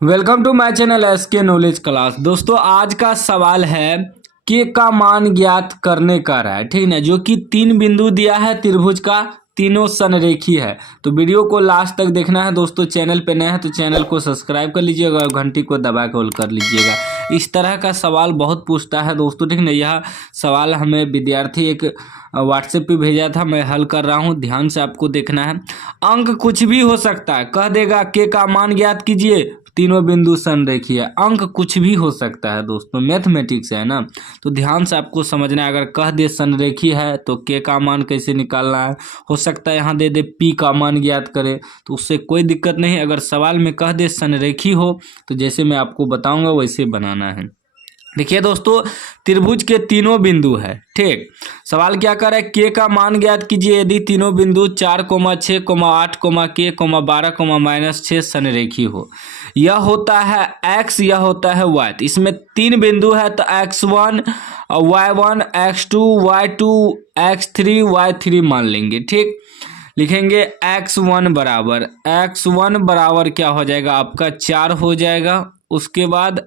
Welcome to my channel SK knowledge class. दोस्तों आज का सवाल है के का मान ज्ञात करने का है, ठीक है, जो कि 3 बिंदु दिया है त्रिभुज का, तीनों संरेखी है। तो वीडियो को लास्ट तक देखना है दोस्तों। चैनल पे नए हैं तो चैनल को सब्सक्राइब कर लीजिएगा और घंटी को दबा के ऑल कर लीजिएगा। इस तरह का सवाल बहुत पूछता है दोस्तों, ठीक है। यह सवाल हमें विद्यार्थी एक व्हाट्सएप पे भेजा था, मैं हल कर रहा हूँ, ध्यान से आपको देखना है। अंक कुछ भी हो सकता है, कह देगा के का मान ज्ञात कीजिए, तीनों बिंदु संरेखीय। अंक कुछ भी हो सकता है दोस्तों, मैथमेटिक्स है ना, तो ध्यान से आपको समझना है। अगर कह दे संरेखी है तो के का मान कैसे निकालना है, हो सकता है यहाँ दे दे पी का मान ज्ञात करे, तो उससे कोई दिक्कत नहीं। अगर सवाल में कह दे संरेखी हो तो जैसे मैं आपको बताऊंगा वैसे बनाना है। देखिए दोस्तों, त्रिभुज के तीनों बिंदु है, ठीक। सवाल क्या कर रहा है, के का मान ज्ञात कीजिए यदि तीनों बिंदु 4, 6, 8, के, 12, -6 संरेखी हो। यह होता है x, यह होता है y। तो इसमें 3 बिंदु है तो x1, y1, x2, y2, x3, y3 मान लेंगे, ठीक। लिखेंगे x1 बराबर क्या हो जाएगा आपका 4 हो जाएगा। उसके बाद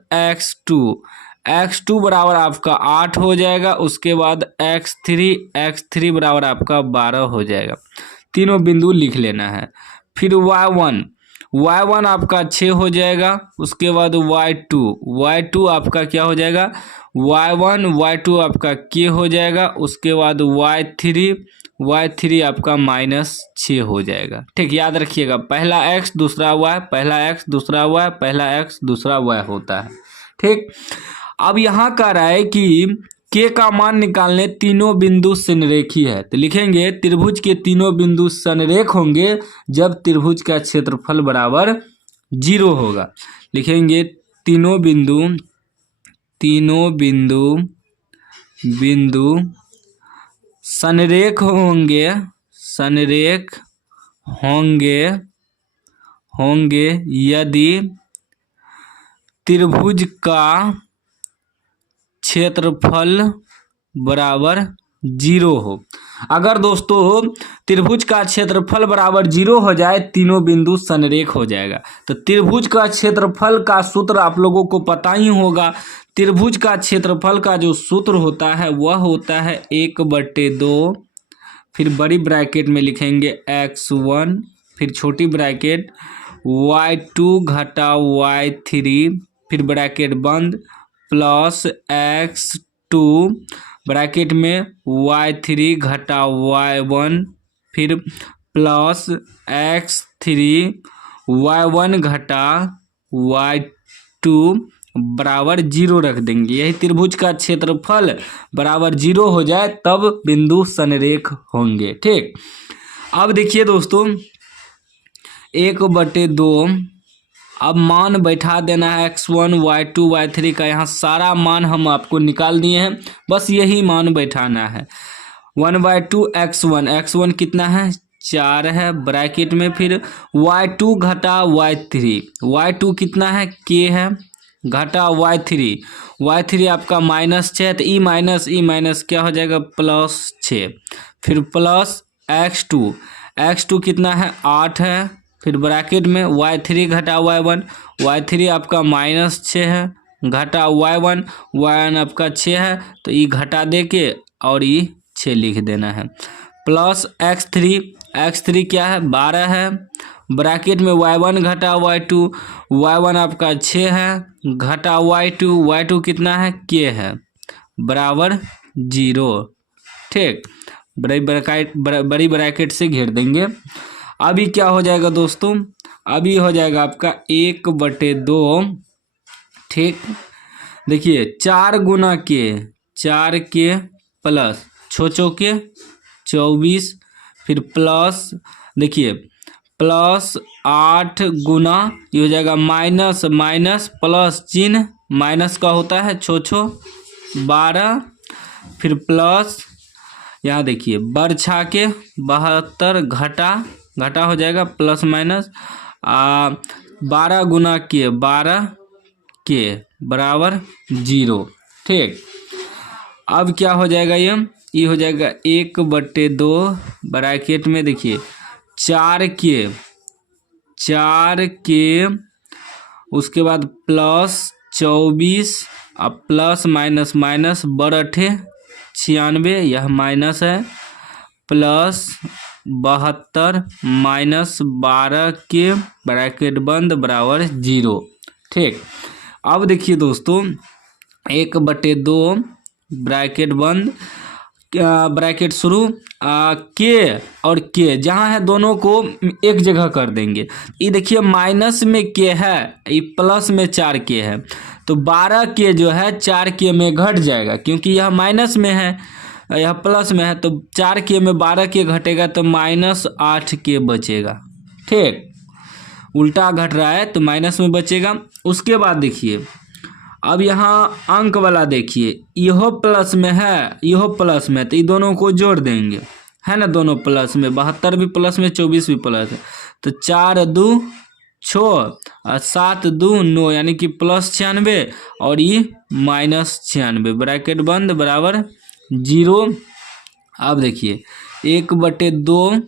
x2 बराबर आपका 8 हो जाएगा। उसके बाद x3 बराबर आपका 12 हो जाएगा। तीनों बिंदु लिख लेना है। फिर y1 आपका 6 हो जाएगा। उसके बाद y2 आपका क्या हो जाएगा, y2 आपका k हो जाएगा। उसके बाद y3 आपका -6 हो जाएगा, ठीक। याद रखिएगा, पहला x दूसरा y, पहला x दूसरा y, पहला x दूसरा y होता है, ठीक। अब यहाँ कह रहा है कि के का मान निकालने तीनों बिंदु संरेखी है, तो लिखेंगे त्रिभुज के तीनों बिंदु संरेख होंगे जब त्रिभुज का क्षेत्रफल बराबर 0 होगा। लिखेंगे तीनों बिंदु संरेख होंगे यदि त्रिभुज का क्षेत्रफल बराबर 0 हो। अगर दोस्तों त्रिभुज का क्षेत्रफल बराबर 0 हो जाए, तीनों बिंदु संरेख हो जाएगा। तो त्रिभुज का क्षेत्रफल का सूत्र आप लोगों को पता ही होगा। त्रिभुज का क्षेत्रफल का जो सूत्र होता है वह होता है 1/2, फिर बड़ी ब्रैकेट में लिखेंगे x1, फिर छोटी ब्रैकेट y2 घटा y3, फिर ब्रैकेट बंद, प्लस x2 ब्रैकेट में y3 घटा y1, फिर प्लस x3 y1 घटा y2 बराबर 0 रख देंगे। यही त्रिभुज का क्षेत्रफल बराबर 0 हो जाए तब बिंदु संरेख होंगे, ठीक। अब देखिए दोस्तों 1/2, अब मान बैठा देना है x1, y2, y3 का। यहाँ सारा मान हम आपको निकाल दिए हैं, बस यही मान बैठाना है। 1/2 x1 कितना है 4 है ब्रैकेट में, फिर y2 घटा y3 कितना है k है, घटा y3 आपका -6 है, तो ई माइनस क्या हो जाएगा +6, फिर प्लस x2 कितना है 8 है, फिर ब्रैकेट में y3 घटा y1 आपका -6 है, घटा y1 आपका 6 है, तो ये घटा दे के और ये 6 लिख देना है। प्लस x3 क्या है 12 है, ब्रैकेट में y1 घटा y1 आपका 6 है, घटा y2 कितना है k है, बराबर 0, ठीक। बड़ी ब्रैकेट से घेर देंगे। अभी क्या हो जाएगा दोस्तों, अभी हो जाएगा आपका 1/2, ठीक। देखिए 4 गुना के 4 प्लस 6 के 24, फिर प्लस देखिए प्लस 8 गुना ये हो जाएगा माइनस प्लस चिन्ह माइनस का होता है 12, फिर प्लस यहाँ देखिए बरछा के 72 घटा हो जाएगा प्लस माइनस 12 गुना के 12 के बराबर 0, ठीक। अब क्या हो जाएगा, ये हो जाएगा 1/2 ब्रैकेट में देखिए 4 के उसके बाद प्लस 24 अब प्लस माइनस माइनस बरठे 96 यह माइनस है, प्लस 72 माइनस 12 के ब्रैकेट बंद बराबर 0। ठीक, अब देखिए दोस्तों 1/2 ब्रैकेट बंद ब्रैकेट शुरू के और के जहाँ है दोनों को एक जगह कर देंगे। ये देखिए माइनस में के है, ये प्लस में 4 के है, तो 12 के जो है 4 के में घट जाएगा क्योंकि यह माइनस में है, यह प्लस में है, तो 4 के में 12 के घटेगा तो -8 के बचेगा। ठीक, उल्टा घट रहा है तो माइनस में बचेगा। उसके बाद देखिए अब यहाँ अंक वाला देखिए, यहो प्लस में है यहो प्लस में, तो ये दोनों को जोड़ देंगे, है ना, दोनों प्लस में, 72 भी प्लस में 24 भी प्लस है, तो 4 2 6 और 7 2 9 यानी कि प्लस 96 और ये -96 ब्रैकेट बंद बराबर 0। अब देखिए 1/2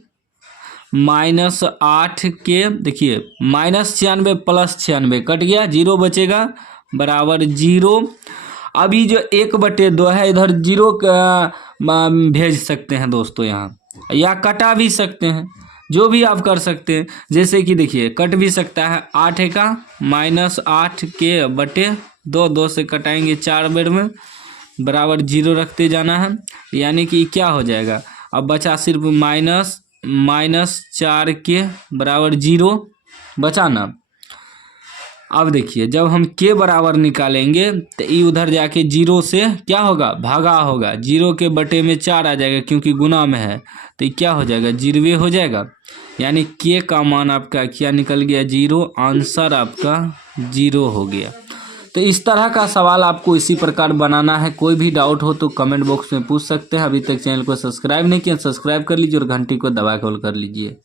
-8 के देखिए -96 प्लस 96 कट गया, 0 बचेगा बराबर 0। अभी जो 1/2 है इधर 0 भेज सकते हैं दोस्तों यहाँ, या कटा भी सकते हैं, जो भी आप कर सकते हैं। जैसे कि देखिए कट भी सकता है 8 का -8 के बटे 2, 2 से कटाएंगे 4 बेर में बराबर 0 रखते जाना है, यानी कि क्या हो जाएगा, अब बचा सिर्फ -4 के बराबर 0 बचा ना। अब देखिए जब हम के बराबर निकालेंगे तो ये उधर जाके 0 से क्या होगा, भागा होगा, 0 के बटे में 4 आ जाएगा क्योंकि गुना में है, तो ये क्या हो जाएगा, 0 हो जाएगा, यानी के का मान आपका क्या निकल गया, 0। आंसर आपका 0 हो गया। तो इस तरह का सवाल आपको इसी प्रकार बनाना है। कोई भी डाउट हो तो कमेंट बॉक्स में पूछ सकते हैं। अभी तक चैनल को सब्सक्राइब नहीं किया, सब्सक्राइब कर लीजिए और घंटी को दबा कॉल कर लीजिए।